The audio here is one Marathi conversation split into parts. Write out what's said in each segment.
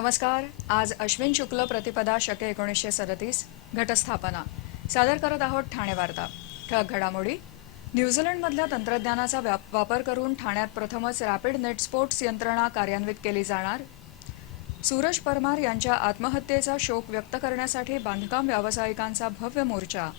नमस्कार. आज अश्विन शुक्ल प्रतिपदा शके एकोणीसशे सदतीस. घटस्थापना. सादर करत आहोत ठाणे वार्ता. ठळक घडामोडी. न्यूझीलंडमधल्या तंत्रज्ञानाचा वापर करून ठाण्यात प्रथमच रॅपिड नेट स्पोर्ट्स यंत्रणा कार्यान्वित केली जाणार. सूरज परमार यांच्या आत्महत्येचा शोक व्यक्त करण्यासाठी बांधकाम व्यावसायिकांचा भव्य मोर्चा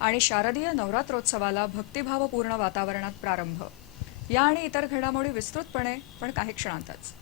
आणि शारदीय नवरात्रोत्सवाला भक्तिभावपूर्ण वातावरणात प्रारंभ. या आणि इतर घडामोडी विस्तृतपणे पण काही क्षणांतच.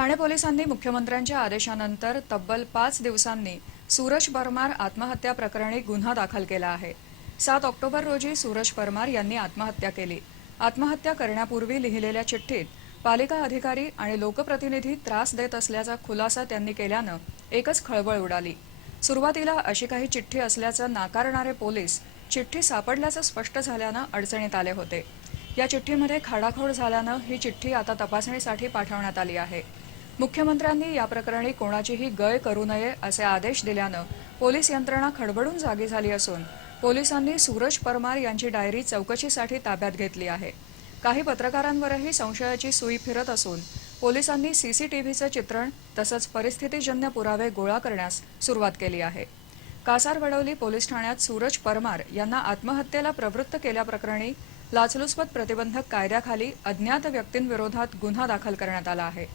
ठाणे पोलिसांनी मुख्यमंत्र्यांच्या आदेशानंतर तब्बल पाच दिवसांनी सूरज परमार आत्महत्या प्रकरणी गुन्हा दाखल केला आहे. सात ऑक्टोबर रोजी सूरज परमार यांनी आत्महत्या केली. आत्महत्या करण्यापूर्वी लिहिलेल्या चिठ्ठीत पालिका अधिकारी आणि लोकप्रतिनिधी त्रास देत असल्याचा खुलासा त्यांनी केल्यानं एकच खळबळ उडाली. सुरुवातीला अशी काही चिठ्ठी असल्याचं नाकारणारे पोलीस चिठ्ठी सापडल्याचं स्पष्ट झाल्यानं अडचणीत आले होते. या चिठ्ठीमध्ये खाडाखोड झाल्यानं ही चिठ्ठी आता तपासणीसाठी पाठवण्यात आली आहे. मुख्यमंत्र्यांनी या प्रकरणी कोणाचीही गय करू नये असे आदेश दिल्यानं पोलीस यंत्रणा खडबडून जागी झाली असून पोलिसांनी सूरज परमार यांची डायरी चौकशीसाठी ताब्यात घेतली आहे. काही पत्रकारांवरही संशयाची सुई फिरत असून पोलिसांनी सीसीटीव्हीचं चित्रण तसंच परिस्थितीजन्य पुरावे गोळा करण्यास सुरुवात केली आहे. कासारवडवली पोलीस ठाण्यात सूरज परमार यांना आत्महत्येला प्रवृत्त केल्याप्रकरणी लाचलुचपत प्रतिबंधक कायद्याखाली अज्ञात व्यक्तींविरोधात गुन्हा दाखल करण्यात आला आहे.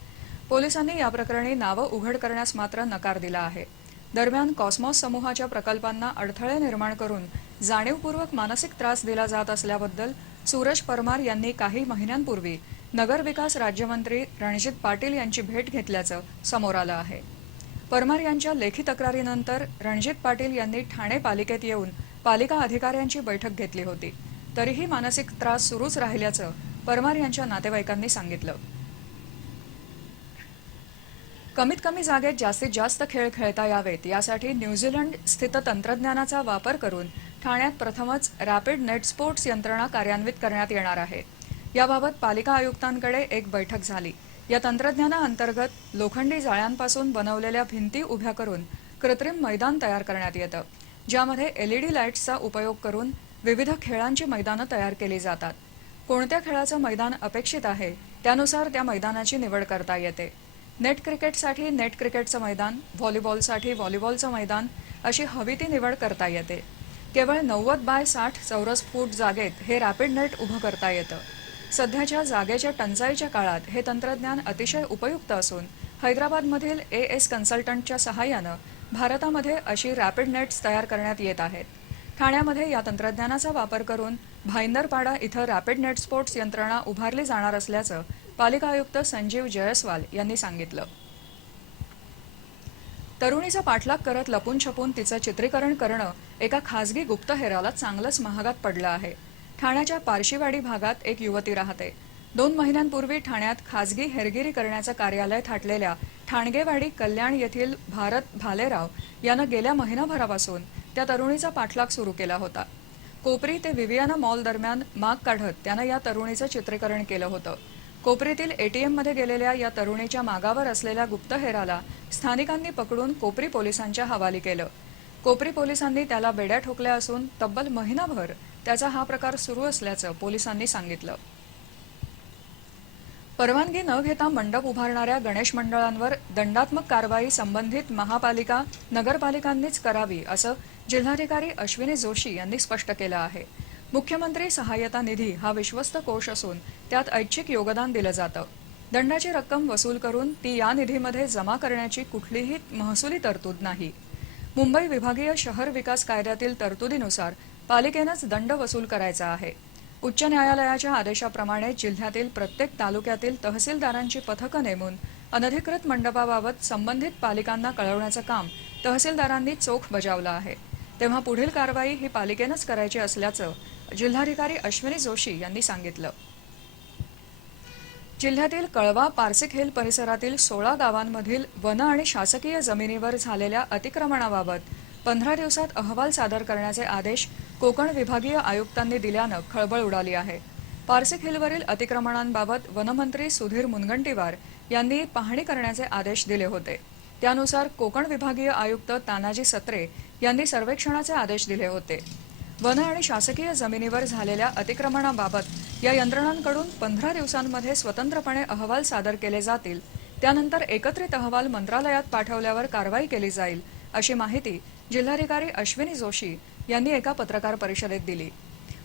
पोलिसांनी या प्रकरणी नावं उघड करण्यास मात्र नकार दिला आहे. दरम्यान कॉस्मॉस समूहाच्या प्रकल्पांना अडथळे निर्माण करून जाणीवपूर्वक मानसिक त्रास दिला जात असल्याबद्दल सूरज परमार यांनी काही महिन्यांपूर्वी नगरविकास राज्यमंत्री रणजित पाटील यांची भेट घेतल्याचं समोर आलं आहे. परमार यांच्या लेखी तक्रारीनंतर रणजित पाटील यांनी ठाणे पालिकेत येऊन पालिका अधिकाऱ्यांची बैठक घेतली होती. तरीही मानसिक त्रास सुरूच राहिल्याचं परमार यांच्या नातेवाईकांनी सांगितलं. कमीत कमी जागेत जास्तीत जास्त खेळ खेळता यावेत. यासाठी न्यूझीलंड स्थित तंत्रज्ञानाचा वापर करून ठाण्यात प्रथमच रॅपिड नेट स्पोर्ट्स यंत्रणा कार्यान्वित करण्यात येणार आहे. याबाबत पालिका आयुक्तांकडे एक बैठक झाली. या तंत्रज्ञानाअंतर्गत लोखंडी जाळ्यांपासून बनवलेल्या भिंती उभ्या करून कृत्रिम मैदान तयार करण्यात येतं. ज्यामध्ये एलईडी लाईट्सचा उपयोग करून विविध खेळांची मैदानं तयार केली जातात. कोणत्या खेळाचं मैदान अपेक्षित आहे त्यानुसार त्या मैदानाची निवड करता येते. नेट क्रिकेटसाठी नेट क्रिकेटचं मैदान व्हॉलीबॉलसाठी व्हॉलीबॉलचं मैदान अशी हवी ती निवड करता येते. केवळ नव्वद बाय साठ चौरस फूट जागेत हे रॅपिड नेट उभं करता येतं. सध्याच्या जागेच्या टंचाईच्या काळात हे तंत्रज्ञान अतिशय उपयुक्त असून हैदराबादमधील ए एस कन्सल्टंटच्या सहाय्यानं भारतामध्ये अशी रॅपिड नेट्स तयार करण्यात येत आहेत. ठाण्यामध्ये या तंत्रज्ञानाचा वापर करून भाईंदरपाडा इथं रॅपिड नेट स्पोर्ट्स यंत्रणा उभारली जाणार असल्याचं पालिका आयुक्त संजीव जयस्वाल यांनी सांगितलं. तरुणीचा पाठलाग करत लपून छपून तिचं चित्रीकरण करणं एका खासगी गुप्तहेराला चांगलंच महागात पडलं आहे. ठाण्याच्या पारशीवाडी भागात एक युवती राहते. दोन महिन्यांपूर्वी ठाण्यात खासगी हेरगिरी करण्याचं कार्यालय थाटलेल्या ठाणगेवाडी कल्याण येथील भारत भालेराव यानं गेल्या महिनाभरापासून त्या तरुणीचा पाठलाग सुरू केला होता. कोपरी ते विवियाना मॉल दरम्यान माग काढत त्यानं या तरुणीचं चित्रीकरण केलं होतं. कोपरीतील एटीएममध्ये गेलेल्या या तरुणीच्या मागावर असलेल्या गुप्तहेराला स्थानिकांनी पकडून कोपरी पोलिसांच्या हवाली केलं. कोपरी पोलिसांनी त्याला बेड्या ठोकल्या असून तब्बल महिनाभर त्याचा हा प्रकार सुरू असल्याचं पोलिसांनी सांगितलं. परवानगी न घेता मंडप उभारणाऱ्या गणेश मंडळांवर दंडात्मक कारवाई संबंधित महापालिका नगरपालिकांनीच करावी असं जिल्हाधिकारी अश्विनी जोशी यांनी स्पष्ट केलं आहे. मुख्यमंत्री सहाय्यता निधी हा विश्वस्त कोष असून त्यात ऐच्छिक योगदान दिलं जातं. दंडाची रक्कम वसूल करून ती या निधीमध्ये जमा करण्याची कुठलीही महसुली तरतूद नाही. मुंबई विभागीय शहर विकास कायद्यातील तरतुदीनुसार पालिकेनंच दंड वसूल करायचा आहे. उच्च न्यायालयाच्या आदेशाप्रमाणे जिल्ह्यातील प्रत्येक तालुक्यातील तहसीलदारांची पथकं नेमून अनधिकृत मंडपाबाबत संबंधित पालिकांना कळवण्याचं काम तहसीलदारांनी चोख बजावलं आहे. तेव्हा पुढील कारवाई ही पालिकेनंच करायची असल्याचं जिल्हाधिकारी अश्विनी जोशी यांनी सांगितलं. जिल्ह्यातील कळवा पारसिक हिल परिसरातील सोळा गावांमधील वन आणि शासकीय जमिनीवर झालेल्या अतिक्रमणाबाबत पंधरा दिवसात अहवाल सादर करण्याचे आदेश कोकण विभागीय आयुक्तांनी दिल्यानं खळबळ उडाली आहे. पारसिक हिलवरील अतिक्रमणांबाबत वनमंत्री सुधीर मुनगंटीवार यांनी पाहणी करण्याचे आदेश दिले होते. त्यानुसार कोकण विभागीय आयुक्त तानाजी सत्रे यांनी सर्वेक्षणाचे आदेश दिले होते. वन आणि शासकीय जमिनीवर झालेल्या अतिक्रमणाबाबत या यंत्रणांकडून पंधरा दिवसांमध्ये स्वतंत्रपणे अहवाल सादर केले जातील. त्यानंतर एकत्रित अहवाल मंत्रालयात पाठवल्यावर कारवाई केली जाईल अशी माहिती जिल्हाधिकारी अश्विनी जोशी यांनी एका पत्रकार परिषदेत दिली.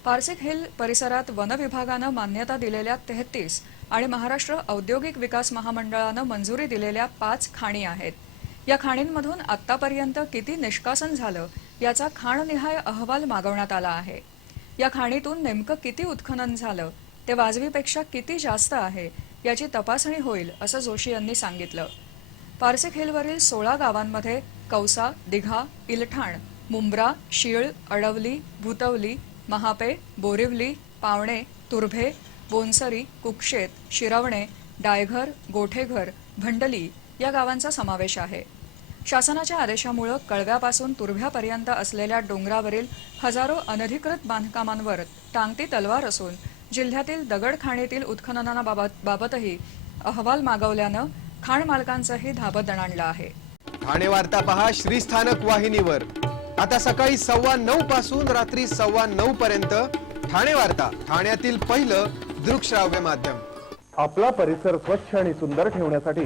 पार्सिक हिल परिसरात वन विभागानं मान्यता दिलेल्या तेहतीस आणि महाराष्ट्र औद्योगिक विकास महामंडळानं मंजुरी दिलेल्या पाच खाणी आहेत. या खाणींमधून आतापर्यंत किती निष्कासन झालं याचा खाणनिहाय अहवाल मागवण्यात आला आहे. या खाणीतून नेमकं किती उत्खनन झालं ते वाजवीपेक्षा किती जास्त आहे याची तपासणी होईल असं जोशी यांनी सांगितलं. पारसिक हिलवरील सोळा गावांमध्ये कौसा दिघा इलठाण मुंब्रा शीळ अडवली भूतवली महापे बोरिवली पावणे तुर्भे बोनसरी कुक्षेत शिरवणे डायघर गोठेघर भंडली या गावांचा समावेश आहे. शासनाच्या आदेशामुळे कळव्यापासून तुर्भ्यापर्यंत असलेल्या डोंगरावरील हजारो अनधिकृत बांधकामांवर टांगती तलवार असून जिल्ह्यातील दगडखाणीतील उत्खननाबाबत बाबतही अहवाल मागवल्यानं खाण मालकांचंही धाबं दणाणलं आहे. ठाणे वार्ता पहा श्रीस्थानक वाहिनीवर. आता सकाळी सव्वा नऊ पासून रात्री सव्वा नऊ पर्यंत ठाणे वार्ता ठाण्यातील पहिलं दृकश्राव्य माध्यम. आपला परिसर स्वच्छ आणि सुंदर ठेवण्यासाठी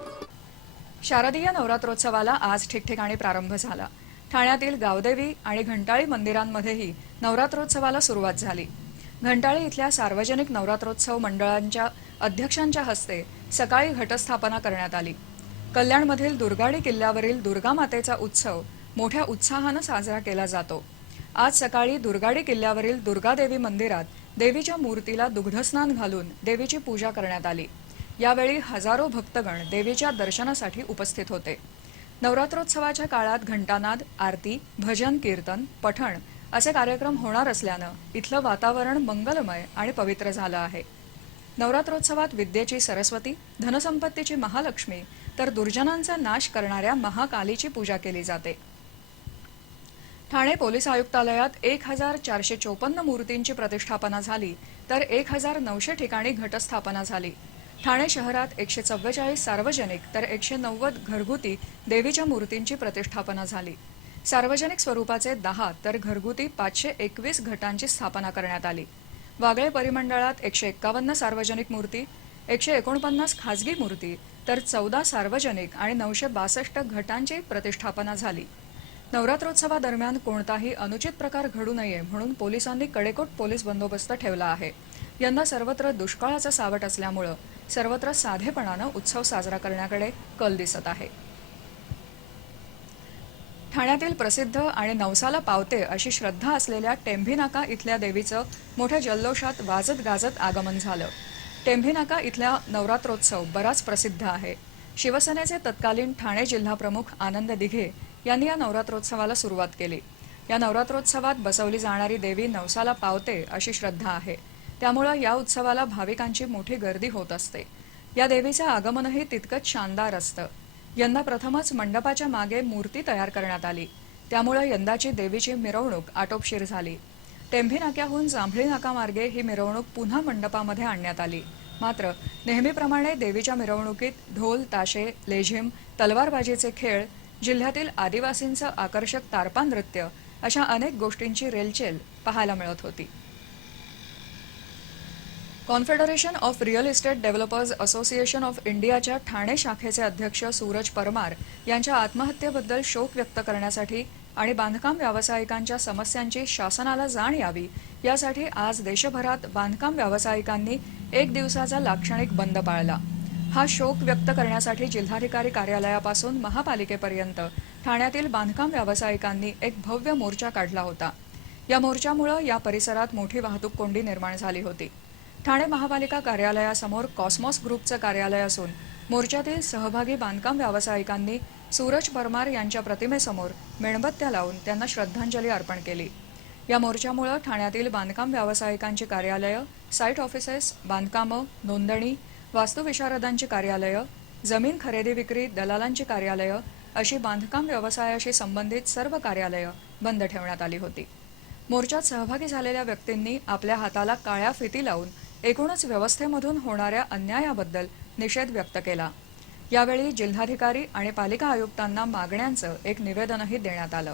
शारदीय नवरात्रोत्सवाला आज ठिकठिकाणी प्रारंभ झाला. ठाण्यातील गावदेवी आणि घंटाळी मंदिरांमध्येही नवरात्रोत्सवाला सुरुवात झाली. घंटाळी इथल्या सार्वजनिक नवरात्रोत्सव मंडळांच्या अध्यक्षांच्या हस्ते सकाळी घटस्थापना करण्यात आली. कल्याणमधील दुर्गाडी किल्ल्यावरील दुर्गा मातेचा उत्सव मोठ्या उत्साहानं साजरा केला जातो. आज सकाळी दुर्गाडी किल्ल्यावरील दुर्गादेवी मंदिरात देवीच्या मूर्तीला दुग्धस्नान घालून देवीची पूजा करण्यात आली. यावेळी हजारो भक्तगण देवीच्या दर्शनासाठी उपस्थित होते. नवरात्रोत्सवाच्या काळात घंटानाद आरती भजन कीर्तन पठण असे कार्यक्रम होणार असल्यानं इथलं वातावरण मंगलमय आणि पवित्र झालं आहे. नवरात्रोत्सवात विद्येची सरस्वती धनसंपत्तीची महालक्ष्मी तर दुर्जनांचा नाश करणाऱ्या महाकालीची पूजा केली जाते. ठाणे पोलीस आयुक्तालयात एक हजार चारशे चोपन्न मूर्तींची प्रतिष्ठापना झाली तर एक हजार नऊशे ठिकाणी घटस्थापना झाली. ठाणे शहरात एकशे चव्वेचाळीस सार्वजनिक तर एकशे नव्वद घरगुती देवीच्या मूर्तींची प्रतिष्ठापना झाली. सार्वजनिक स्वरूपाचे दहा तर घरगुती पाचशे एकवीस घटांची स्थापना करण्यात आली. वागळे परिमंडळात एकशे एक्कावन्न सार्वजनिक मूर्ती एकशे एकोणपन्नास खासगी मूर्ती तर चौदा सार्वजनिक आणि नऊशे बासष्ट घटांची प्रतिष्ठापना झाली. नवरात्रोत्सवादरम्यान कोणताही अनुचित प्रकार घडू नये म्हणून पोलिसांनी कडेकोट पोलीस बंदोबस्त ठेवला आहे. यंदा सर्वत्र दुष्काळाचं सावट असल्यामुळं सर्वत्र साधेपणानं उत्सव साजरा करण्याकडे कल दिसत आहे. ठाण्यातील प्रसिद्ध आणि नवसाला पावते अशी श्रद्धा असलेल्या टेंभीनाका इथल्या देवीचं मोठ्या जल्लोषात वाजत गाजत आगमन झालं. टेंभी नाका इथल्या नवरात्रोत्सव बराच प्रसिद्ध आहे. शिवसेनेचे तत्कालीन ठाणे जिल्हाप्रमुख आनंद दिघे यांनी या नवरात्रोत्सवाला सुरुवात केली. या नवरात्रोत्सवात बसवली जाणारी देवी नवसाला पावते अशी श्रद्धा आहे. त्यामुळं या उत्सवाला भाविकांची मोठी गर्दी होत असते. या देवीचं आगमनही तितकंच शानदार असतं. यंदा प्रथमच मंडपाच्या मागे मूर्ती तयार करण्यात आली. त्यामुळे यंदाची देवीची मिरवणूक आटोपशीर झाली. टेंभी नाक्याहून जांभळी नाकामार्गे ही मिरवणूक पुन्हा मंडपामध्ये आणण्यात आली. मात्र नेहमीप्रमाणे देवीच्या मिरवणुकीत ढोल ताशे लेझिम तलवारबाजीचे खेळ जिल्ह्यातील आदिवासींचं आकर्षक तारपा नृत्य अशा अनेक गोष्टींची रेलचेल पाहायला मिळत होती. Confederation of real estate developers association of इंडियाच्या ठाणे शाखेचे अध्यक्ष सूरज परमार यांच्या आत्महत्येबद्दल शोक व्यक्त करण्यासाठी आणि बांधकाम व्यावसायिकांच्या समस्यांची शासनाला जाण यावी यासाठी आज देशभरात बांधकाम व्यावसायिकांनी एक दिवसाचा लाक्षणिक बंद पाळला. हा शोक व्यक्त करण्यासाठी जिल्हाधिकारी कार्यालयापासून महापालिकेपर्यंत ठाण्यातील बांधकाम व्यावसायिकांनी एक भव्य मोर्चा काढला होता. या मोर्चामुळे या परिसरात मोठी वाहतूक कोंडी निर्माण झाली होती. ठाणे महापालिका कार्यालयासमोर कॉस्मॉस ग्रुपचं कार्यालय असून मोर्चातील सहभागी बांधकाम व्यावसायिकांनी सूरज परमार यांच्या प्रतिमेसमोर मेणबत्त्या लावून त्यांना श्रद्धांजली अर्पण केली. या मोर्चामुळे ठाण्यातील बांधकाम व्यावसायिकांची कार्यालयं साईट ऑफिसेस बांधकामं नोंदणी वास्तुविशारदांची कार्यालयं जमीन खरेदी विक्री दलालांची कार्यालयं अशी बांधकाम व्यवसायाशी संबंधित सर्व कार्यालयं बंद ठेवण्यात आली होती. मोर्चात सहभागी झालेल्या व्यक्तींनी आपल्या हाताला काळ्या फिती लावून एकूणच व्यवस्थेमधून होणाऱ्या अन्यायाबद्दल निषेध व्यक्त केला. यावेळी जिल्हाधिकारी आणि पालिका आयुक्तांना मागण्यांचं एक निवेदनही देण्यात आलं.